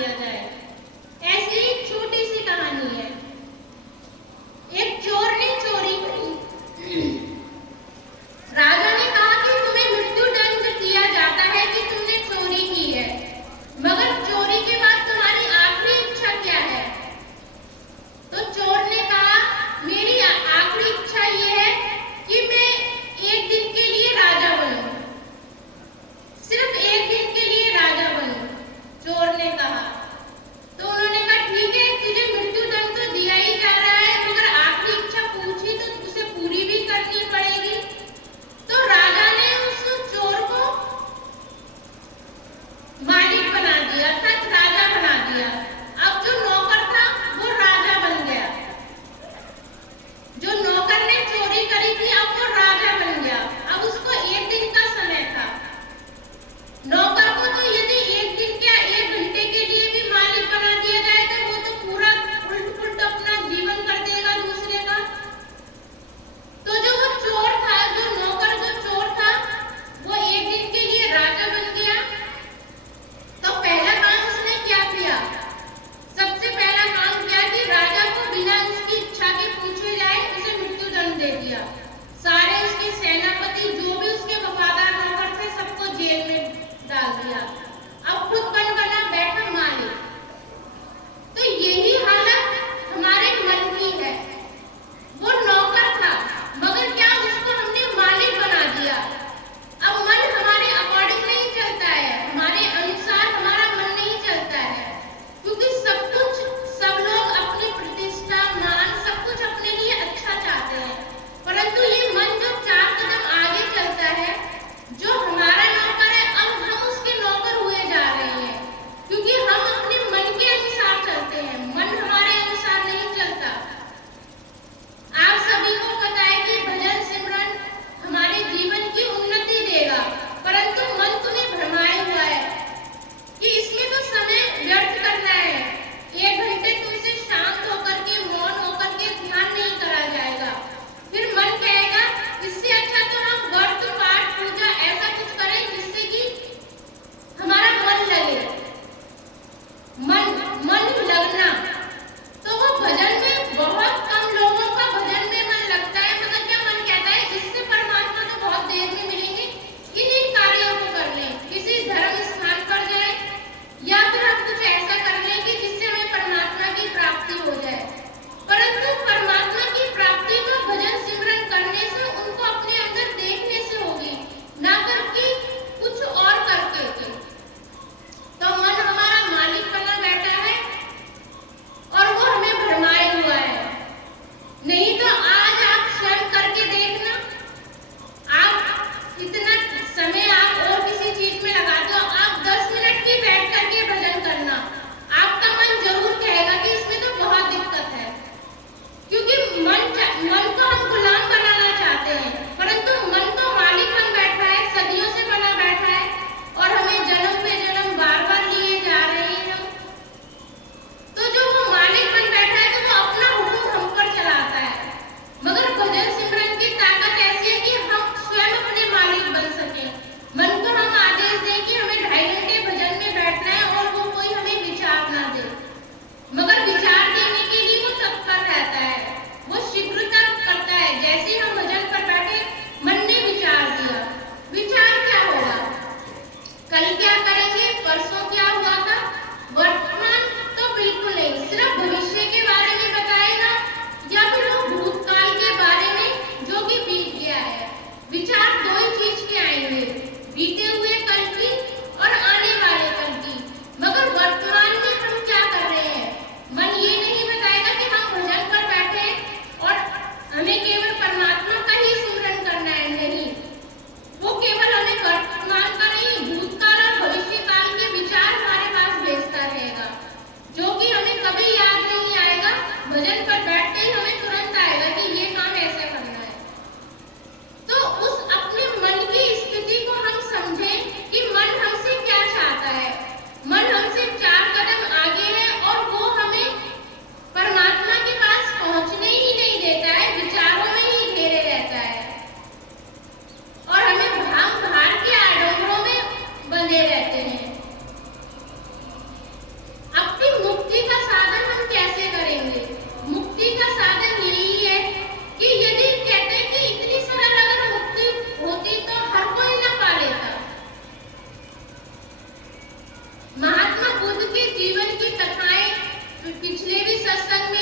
दिया जाए। ऐसी एक छोटी सी कहानी है। एक चोर ने चोरी करी। राजा ने कहा कि तुम्हें मृत्युदंड दिया जाता है कि तुमने चोरी की है, मगर चोरी के बाद तुम्हारी आखिरी इच्छा क्या है? तो चोर ने कहा, मेरी आखिरी इच्छा ये है कि मैं एक दिन के लिए राजा बनूं, सिर्फ एक दिन के लिए राजा बनूं। चोर ने कहा। तो उन्होंने कहा, ठीक है, तुझे मृत्युदंड तो दिया ही जा रहा है, मगर आखिरी इच्छा पूछी तो उसे पूरी भी करनी पड़ेगी। तो राजा ने उस चोर को मालिक बना दिया, अर्थात राजा बना दिया। अब जो नौकर था वो राजा बन गया। जो नौकर ने चोरी करी थी अब वो राजा बन गया। अब उसको एक दिन का समय था। नौकर को तो यदि एक दिन क्या 1 घंटे के लिए भी मालिक बना दिया जाए तो वो तो पूरा उल्ट-पुल्ट अपना जीवन कर देगा दूसरे का। तो जो वो चोर था, जो नौकर जो चोर था, वो एक दिन के लिए राजा बन गया। तो पहला काम जीवन की कथाएं पिछले भी सत्संग में